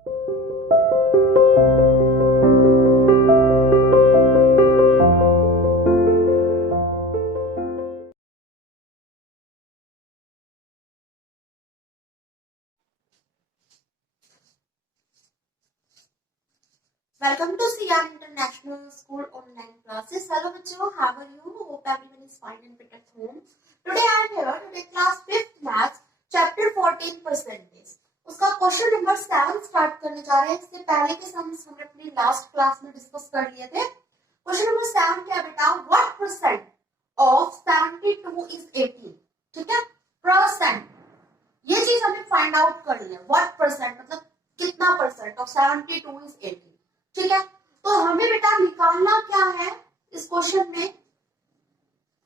Welcome to CR International School online classes. Hello bachcho, how are you? Hope everyone is fine and fit at home. Today I am here to take class 5th maths chapter 14 percentage. उसका question number 7 start करने जा रहे हैं. इससे पहले के sums हमने अपनी लास्ट क्लास में डिस्कस कर लिए थे. क्वेश्चन नंबर 7 क्या बेटा? What percent of 72 is 80? ठीक है, परसेंट. ये चीज हमें फाइंड आउट करनी है. What percent मतलब कितना परसेंट ऑफ 72 is 80. ठीक है, तो हमें बेटा निकालना क्या है इस क्वेश्चन में.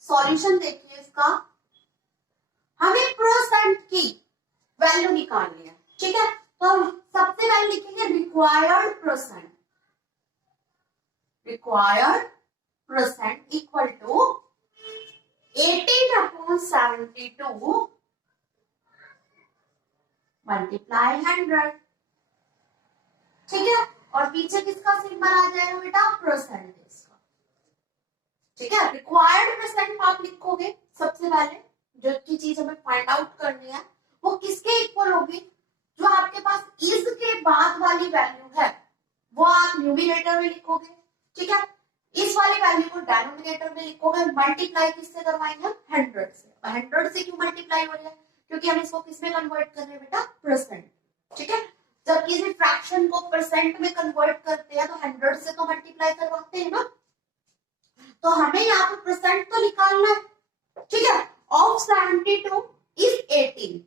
सॉल्यूशन देखिए इसका. हमें परसेंट की वैल्यू निकालनी है. ठीक है, तो हम सबसे पहले लिखेंगे required percent. Required percent equal to 18/72 multiply 100. ठीक है, और पीछे किसका सिंबल आ जाएगा बेटा? परसेंटेज का. ठीक है, रिक्वायर्ड परसेंट आप लिखोगे. सबसे पहले जो की चीज हमें फाइंड आउट करनी है वो किसके इक्वल होगी? जो आपके पास इज के बाद वाली वैल्यू है वो आप न्यूमरेटर में लिखोगे. ठीक है, इस वाली वैल्यू को डिनोमिनेटर में लिखोगे. मल्टीप्लाई किससे करवाएंगे? 100 से. 100 से क्यों मल्टीप्लाई हो रहा है? क्योंकि हम इसको किसमें कन्वर्ट कर रहे हैं बेटा? परसेंट. ठीक है, जब किसी फ्रैक्शन को परसेंट में कन्वर्ट करते हैं तो 100 से तो मल्टीप्लाई करवाते हैं ना. तो हमें यहाँ पे परसेंट तो निकालना है. ठीक है, ऑफ 72 इज 18.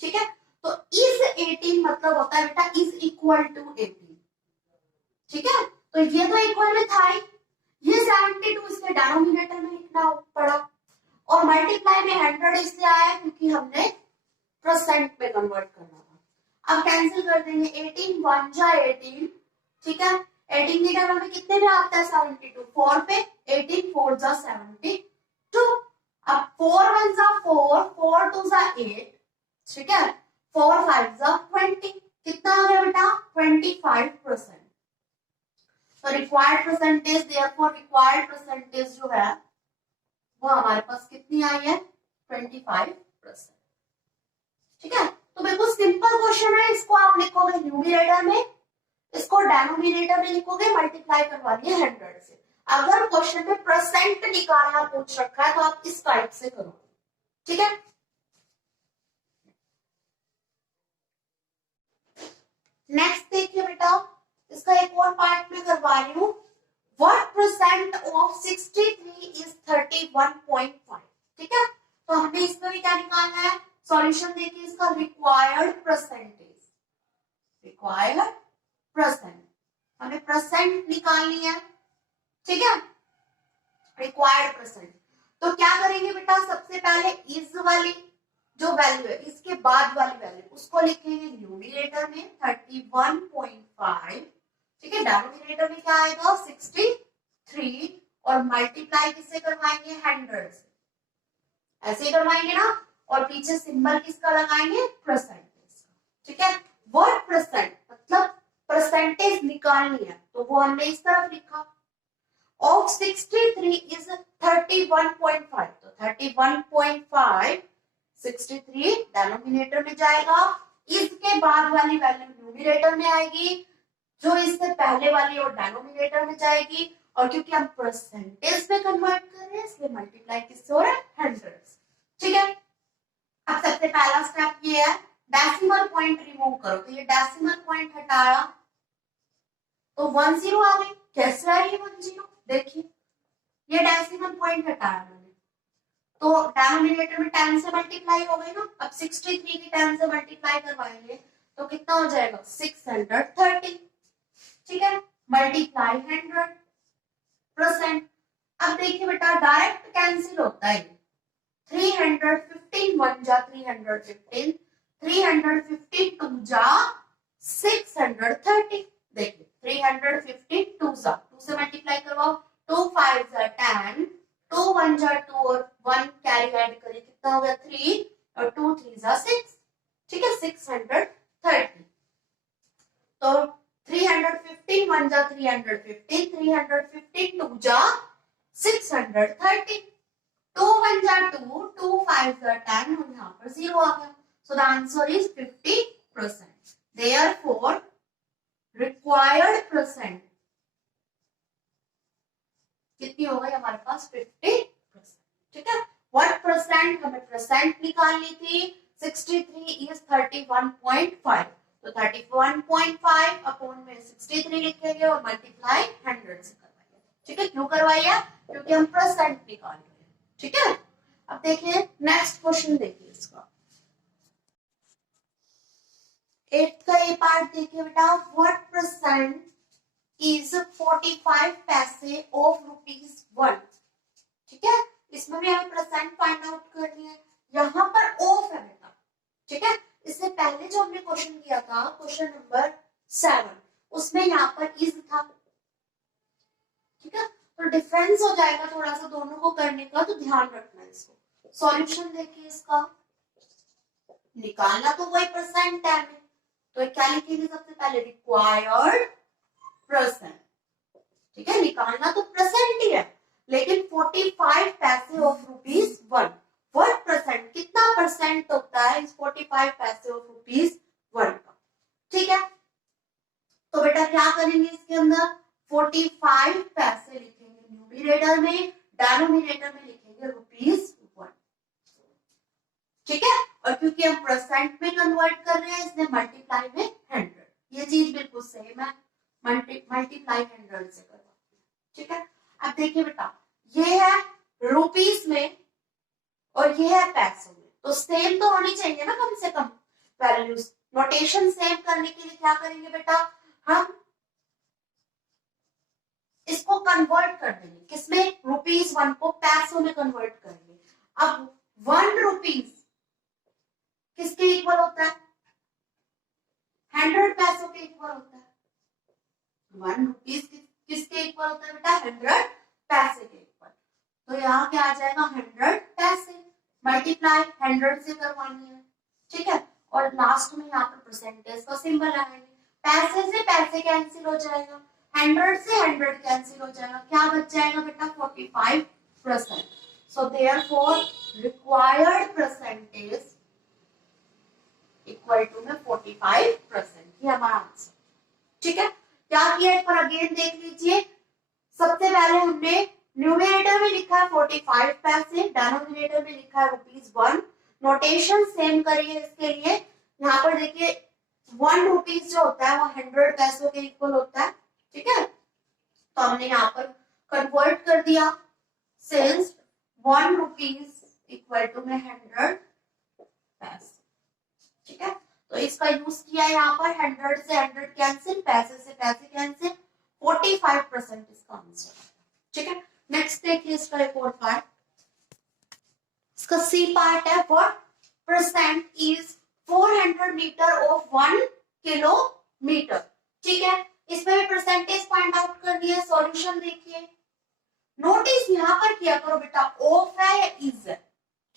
ठीक है, तो इज 18 मतलब होता है बेटा इज इक्वल टू 18. ठीक है, तो ये तो इक्वल में था ही. ये 72 इसके डिनोमिनेटर में लिखना पड़ा और मल्टीप्लाई में 100 इसलिए आया क्योंकि हमने परसेंट में कन्वर्ट करना था. अब कैंसिल कर देंगे. 18 1 जा 18. ठीक है, 18 की टर्म में कितने में आता है? 72. 4 पे 18 4 जा 72. अब 4 1 जा 4 4 2 जा 8. ठीक है, 4 5 जा 20. कितना आ गया बेटा? 25%. तो required percentage therefore required percentage जो है वो हमारे पास कितनी आई है? 25%. ठीक है, तो बिल्कुल सिंपल क्वेश्चन है. इसको आप लिखोगे न्यूमरेटर में, इसको डिनोमिनेटर में लिखोगे. मल्टीप्लाई करवानी है 100 से. अगर क्वेश्चन में परसेंट निकालना पूछ रखा है तो आप इस टाइप से करो. ठीक है, नेक्स्ट देखिए बेटा. इसका एक और पार्ट में करवा रही हूँ. What percent of 63 is 31.5? ठीक है, तो हमें इसमें भी क्या निकालना है? सॉल्यूशन देखिए इसका. Required percentage. रिक्वायर्ड परसेंट हमें परसेंट निकालनी है. ठीक है, रिक्वायर्ड परसेंट. तो क्या करेंगे बेटा? सबसे पहले इज वाली जो वैल्यू है इसके बाद वाली वैल्यू उसको लिखेंगे न्यूमरेटर में 31.5. ठीक है, डिनोमिनेटर में क्या आएगा? 63 और मल्टीप्लाई किससे करवाएंगे? 100 से. ऐसे ही करवाएंगे ना. और पीछे सिंबल किसका लगाएंगे? परसेंटेज. ठीक है, व्हाट परसेंट मतलब परसेंटेज निकालनी है तो वो हमने इस तरफ लिखा. Of 63 is 31.5. तो 31.5 63 डिनोमिनेटर में जाएगा. इसके बाद वाली वैल्यू न्यूमरेटर में आएगी. जो इससे पहले वाली और डिनोमिनेटर में जाएगी. और क्योंकि हम परसेंटेज में कन्वर्ट कर रहे हैं इसलिए मल्टीप्लाई किससे हो रहा है? 100. ठीक है, अब सबसे पहला स्टेप ये है डेसिमल पॉइंट रिमूव करो. तो ये डेसिमल पॉइंट हटाया तो 10 आ गई. कैसे आई ये 10? देखिए ये डेसिमल पॉइंट हटाया मैंने तो डिनोमिनेटर में 10 से मल्टीप्लाई हो गई ना. अब 63 की 10 से मल्टीप्लाई करवाएंगे तो कितना हो जाएगा? 630. ठीक है, मल्टीप्लाई 100%. अब देखिए बेटा डायरेक्ट कैंसिल होता है. 315 1 जा 315. 315 2 जा 630. देखिए 315 2 जा 2 से मल्टीप्लाई करवाओ. 2 5 जा 10. 2 1 जा 2 और 1 कैरी ऐड करिए कितना हो गया? 3 और 2 3 जा 6. ठीक है, 630. तो 315 1 जा 315, 315 2 जा 630, 2 1 जा 2, 2 5 जा 10 और यहाँ पर 0 आ गया. So the answer is 50%. Therefore, required percent कितनी हो गई हमारे पास 50%. ठीक है. What percent हमें परसेंट निकालनी थी. 63 is 31.5. तो 31.5 अपॉन में 63 लिखेंगे और मल्टीप्लाई 100 से करवाइए. ठीक है. क्यों करवाइए? क्योंकि हम परसेंट निकाल रहे हैं. ठीक है. अब देखिए नेक्स्ट क्वेश्चन देखिए इसका 8th का ये पार्ट देखिए बेटा. व्हाट परसेंट इज 45 पैसे ऑफ ₹1. ठीक है. इसमें भी हमें परसेंट फाइंड आउट करनी है. यहाँ पर ऑफ है बेटा. ठीक है. इससे पहले जो हमने क्वेश्चन किया था क्वेश्चन नंबर 7 उसमें यहाँ पर इज था. ठीक है. तो डिफरेंस हो जाएगा थोड़ा सा दोनों को करने का, तो ध्यान रखना है इसको. सॉल्यूशन देखिए इसका. निकालना तो वही परसेंट है हमें, तो क्या लिखेंगे सबसे पहले रिक्वायर्ड परसेंट. ठीक है. निकालना तो परसेंट ही है, लेकिन 45 पैसे ऑफ ₹1. व्हाट परसेंट, कितना परसेंट होता है इस 45 पैसे ऑफ ₹1 का. ठीक है. तो बेटा क्या करेंगे इसके अंदर 45 पैसे लिखेंगे न्यूमरेटर में, डिनोमिनेटर में लिखेंगे ₹1. ठीक है. और क्योंकि हम परसेंट में कन्वर्ट कर रहे हैं इसलिए मल्टीप्लाई में 100. ये चीज बिल्कुल सेम है, मल्टीप्लाई 100 से करवा. ठीक है. अब देखिए बेटा ये है रुपीस में और ये है पैसों में, तो सेम तो होनी चाहिए ना कम से कम वैल्यूज. नोटेशन सेम करने के लिए क्या करेंगे बेटा, हम इसको कन्वर्ट कर देंगे. किसमें, ₹1 को पैसों में कन्वर्ट करेंगे. अब 1 रुपीस किसके इक्वल होता है, 100 पैसों के इक्वल होता है. 1 रुपीस किसके इक्वल होता है बेटा, 100 पैसे के इक्वल. तो यहाँ क्या आ जाएगा 100 पैसे मल्टीप्लाई 100 से करवानी है. ठीक है. और लास्ट में यहाँ पर परसेंटेज का सिंबल आएंगे. पैसे से पैसे कैंसिल हो जाएगा, 100 से 100 कैंसिल हो जाएगा. क्या बच जाएगा बेटा 45%. So therefore required percentage equal to में 45%. ये हमारा आंसर. ठीक है. क्या किया एक बार अगेन देख लीजिए. सबसे पहले हमने न्यूमरेटर में लिखा है 45 पैसे, डिनोमिनेटर में लिखा है ₹1. नोटेशन सेम करिए इसके लिए. यहाँ पर देखिए 1 रुपीस जो होता है वो 100 पैसों के इक्वल होता है. ठीक है. तो हमने यहाँ पर कन्वर्ट कर दिया. सिंस 1 रुपीस इक्वल टू में 100 पैसे. ठीक है. तो इसका यूज किया यहाँ पर 100 से 100 कैंसिल, पैसे से पैसे कैंसिल, 45% इसका आंसर. ठीक है. नेक्स्ट देखिए इसका एक और पार्ट. इसका सी पार्ट है what percent is 400 metre of 1 kilometre. ठीक है. इसमें भी परसेंटेज फाइंड आउट करनी है. सॉल्यूशन देखिए. नोटिस यहाँ पर किया करो बेटा ऑफ है या इज है.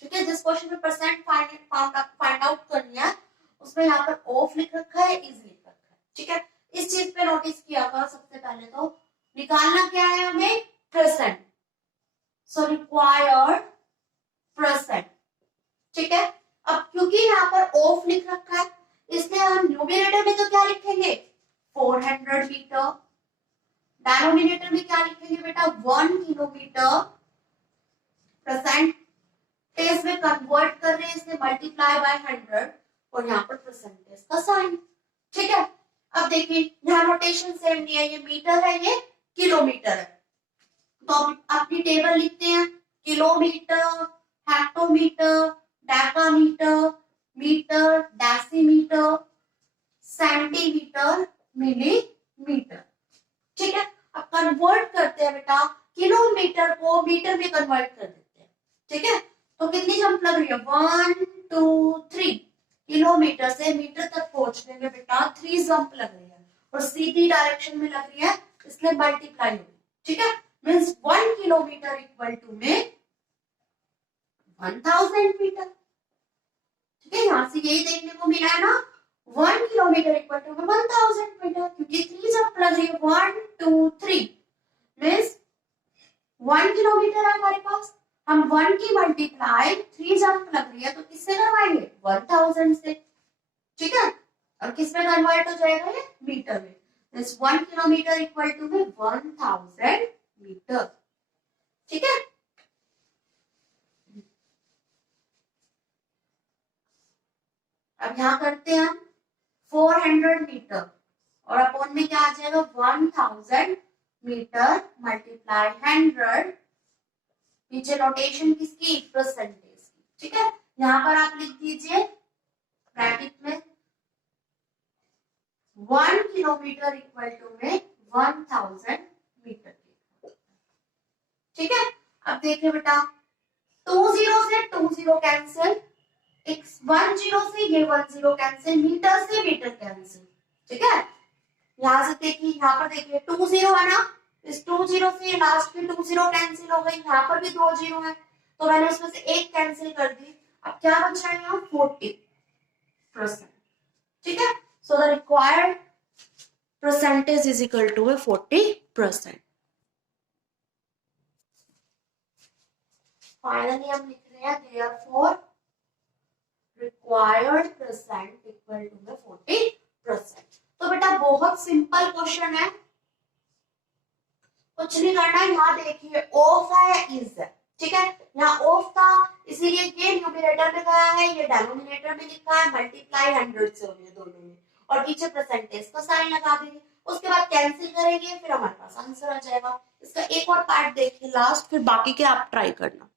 ठीक है. जिस क्वेश्चन में परसेंट फाइंड आउट करनी है उसमें यहाँ पर ऑफ लिख रखा है, इज लिख रखा है. ठीक है. इस चीज पे नोटिस किया करो. सबसे पहले तो निकालना क्या है हमें, परसेंट. So required percent. ठीक है. अब क्योंकि यहाँ पर ऑफ लिख रखा है इसलिए हम न्यूमरेटर में तो क्या लिखेंगे 400 मीटर, डिनोमिनेटर में क्या लिखेंगे बेटा 1 किलोमीटर. परसेंटेज में कन्वर्ट कर रहे हैं इसलिए मल्टीप्लाई बाय 100 और यहाँ पर परसेंटेज का साइन. ठीक है. अब देखिए यहाँ नोटेशन सेम नहीं है, ये मीटर है ये किलोमीटर है. तो अपनी टेबल लिखते हैं. Kilometre, hectometre, decametre, metre, decimetre, centimetre, millimetre. ठीक है. अब कन्वर्ट करते हैं बेटा, किलोमीटर को मीटर में कन्वर्ट कर देते हैं. ठीक है. तो कितनी जंप लग रही है 1 2 3. किलोमीटर से मीटर तक पहुंचने में बेटा 3 जंप लग रही है और सीधी डायरेक्शन में लग रही है इसलिए मल्टीप्लाई होगी. ठीक है. मीन्स 1 किलोमीटर इक्वल टू में 1000 मीटर. ठीक है. यहां से यही देखने को मिला है ना 1 kilometre kilometre equal to 1000 metre, क्योंकि 3 जंप लग रही है, 1 2 3 मीन्स 1 किलोमीटर है हमारे पास। हम 1 की मल्टीप्लाई 3 जंप लग रही है तो किससे करवाएंगे, 1000 से, ठीक है। और किस में कन्वर्ट हो जाएगा ये, मीटर में। मीन्स 1 किलोमीटर इक्वल टू में 1000 मीटर, ठीक है। अब यहाँ करते हैं हम 400 मीटर और अपॉन में क्या आ जाएगा, 1000 मीटर मल्टीप्लाई 100, पीछे नोटेशन किसकी, परसेंटेज की, ठीक है। यहाँ पर आप लिख दीजिए ब्रैकेट में 1 किलोमीटर इक्वल टू में 1000 मीटर, ठीक है। अब देखिए बेटा, 20 से 20 कैंसिल, 10 से ये 10 कैंसिल, मीटर से मीटर कैंसिल, ठीक है। यहां से देखिए, यहाँ पर देखिए 20 है ना, इस 20 से लास्ट में 20 कैंसिल हो गई, यहाँ पर भी 2 जीरो है तो मैंने उसमें से एक कैंसिल कर दी। अब क्या बचा है यहाँ, 40%, ठीक है। So the required percentage is equal to 40%। Finally हम लिख रहे हैं therefore required percent equal to में 40%। तो बेटा बहुत सिंपल क्वेश्चन है, कुछ नहीं करना है। यहाँ देखिए ऑफ है, इज है, ठीक है। यहाँ ऑफ था इसीलिए ये न्यूमरेटर में गया है, ये डिनोमिनेटर में लिखा है, मल्टीप्लाई 100 से हो गया दोनों में, और पीछे परसेंटेज का साइन लगा देंगे, उसके बाद कैंसिल करेंगे, फिर हमारे पास आंसर आ जाएगा। इसका एक और पार्ट देखिए लास्ट, फिर बाकी के आप ट्राई करना।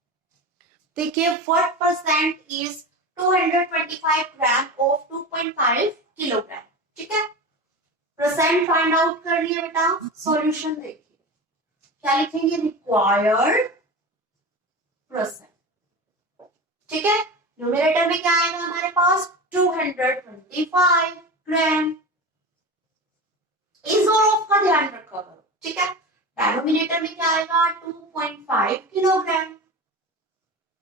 देखिए what percent is 225 gram of 2.5 kilogram, ठीक है। परसेंट फाइंड आउट कर लिए बेटा, सॉल्यूशन देखिए क्या लिखेंगे, रिक्वायर्ड परसेंट, ठीक है। न्यूमरेटर में क्या आएगा हमारे पास, 225 ग्राम, इस और ऑफ का ध्यान रखा करो, ठीक है। डिनोमिनेटर में क्या आएगा, 2.5 किलोग्राम,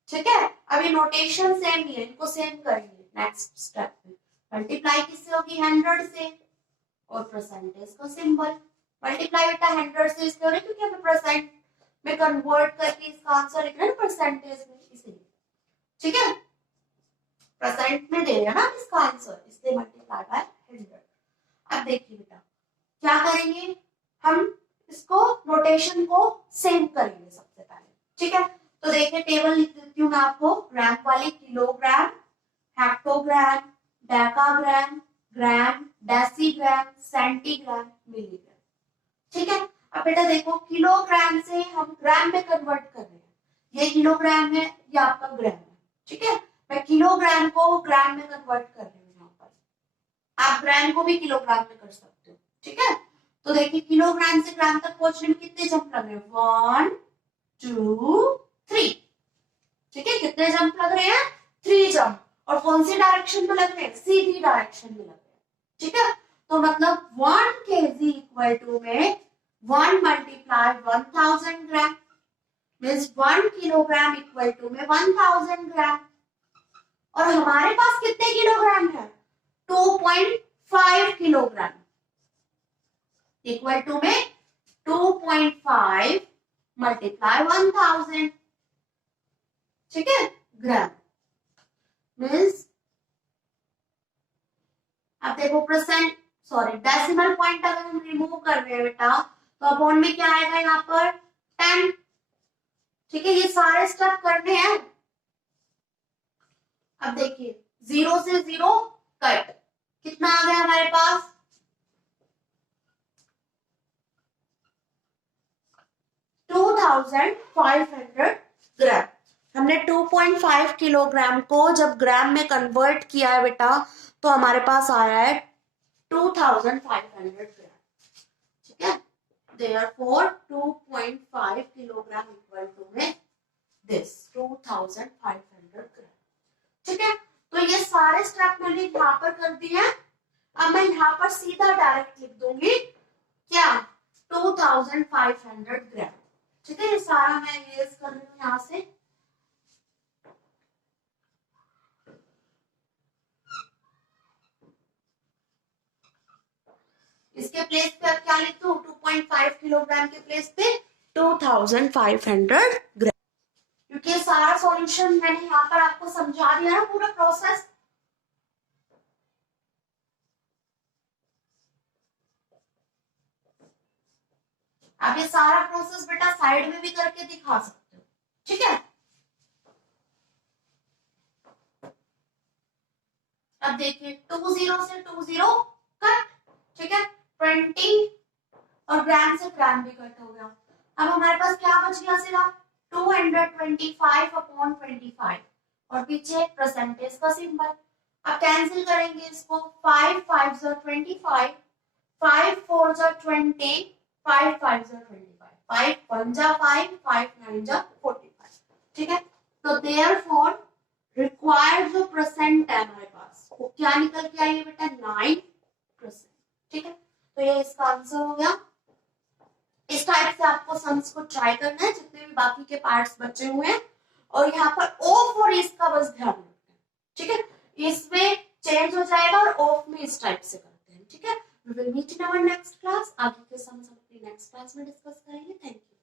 ठीक है। अभी नोटेशन सेम ही है, इनको सेम करेंगे नेक्स्ट स्टेप में। मल्टीप्लाई किससे होगी, 100 से, और परसेंटेज का सिंबल, मल्टीप्लाई बेटा 100 से इसलिए हो रहा है क्योंकि हमें परसेंट में कन्वर्ट करके इसका आंसर लिखना है परसेंटेज में, इसलिए, ठीक है। परसेंट में दे रहे हैं ना इसका आंसर, इसलिए मल्टीप्लाई बाय 100। अब देखिए बेटा क्या करेंगे, हम इसको नोटेशन को सेम करेंगे सबसे पहले, ठीक है। तो देखिए टेबल लिख देती हूँ मैं आपको, ग्राम वाली, किलोग्राम, हेक्टोग्राम, डेकाग्राम, ग्राम, डेसीग्राम, सेंटीग्राम, मिलीग्राम, ठीक है। अब बेटा देखो किलोग्राम से हम ग्राम में कन्वर्ट कर रहे हैं, ये किलोग्राम है, ये आपका ग्राम है, ठीक है। मैं किलोग्राम को ग्राम में कन्वर्ट कर रही हूँ यहाँ पर, आप ग्राम को भी किलोग्राम में कर सकते हो, ठीक है। तो देखिए किलोग्राम से ग्राम तक पहुंचने में कितने जंप लग रहे हैं, 1 2 3, ठीक है। कितने जंप लग रहे हैं, 3 जंप, और कौन सी डायरेक्शन में लग रहे हैं, सीधी डायरेक्शन में लग रहे हैं, ठीक है। तो मतलब 1 kg इक्वल टू में 1 multiply 1000 gram, means 1 kilogram equal to में 1000 ग्राम, और हमारे पास कितने किलोग्राम है, 2.5 किलोग्राम, इक्वल टू में 2.5 मल्टीप्लाई 1000, ठीक है, ग्राम, मीन्स अब देखो परसेंट, सॉरी डेसिमल पॉइंट अगर हम रिमूव कर रहे हैं बेटा तो अपॉन में क्या आएगा यहाँ पर 10, ठीक है। ये सारे स्टेप करने हैं। अब देखिए 0 से 0 कट, कितना आ गया हमारे पास, 2500 ग्राम। हमने 2.5 किलोग्राम को जब ग्राम में कन्वर्ट किया है बेटा तो हमारे पास आया है 2500 ग्राम, ठीक है। Therefore 2.5 किलोग्राम इक्वल टू में दिस 2500 ग्राम, ठीक है। तो ये सारे स्टेप मैंने यहाँ पर कर दिए हैं। अब मैं यहाँ पर सीधा डायरेक्ट लिख दूंगी क्या, 2500 ग्राम, ठीक है। ये सारा मैं यूज कर रही हूँ यहाँ से, इसके प्लेस पे अब क्या लिख दो, 2.5 किलोग्राम के प्लेस पे 2500 ग्राम, क्योंकि सारा सॉल्यूशन मैंने यहाँ पर आपको समझा दिया ना पूरा प्रोसेस। आप ये सारा प्रोसेस बेटा साइड में भी करके दिखा सकते हो, ठीक है। अब देखिए 20 से 20 कट, ठीक है, 20 और ग्राम से ग्राम भी कट हो गया। अब हमारे पास क्या बच गया सिर्फ 225/25 और पीछे एक परसेंटेज का सिंबल। अब कैंसिल करेंगे इसको, 5 5 25, 5 4 20, 5 5 25, 5 1 5, 5 9 45, ठीक है। तो देयरफॉर रिक्वायर्ड जो परसेंट है हमारे पास वो क्या निकल के आई है बेटा, 9%, ठीक है। तो ये इसका आंसर हो गया। इस टाइप से आपको सम्स को ट्राई करना है जितने भी बाकी के पार्ट्स बचे हुए हैं, और यहाँ पर ऑफ और इसका बस ध्यान रखना है, ठीक है। इसमें चेंज हो जाएगा और ऑफ में इस टाइप से करते हैं, ठीक है। We will meet in our next class. आगे के सम्स हम अपनी नेक्स्ट क्लास में डिस्कस करेंगे। Thank you.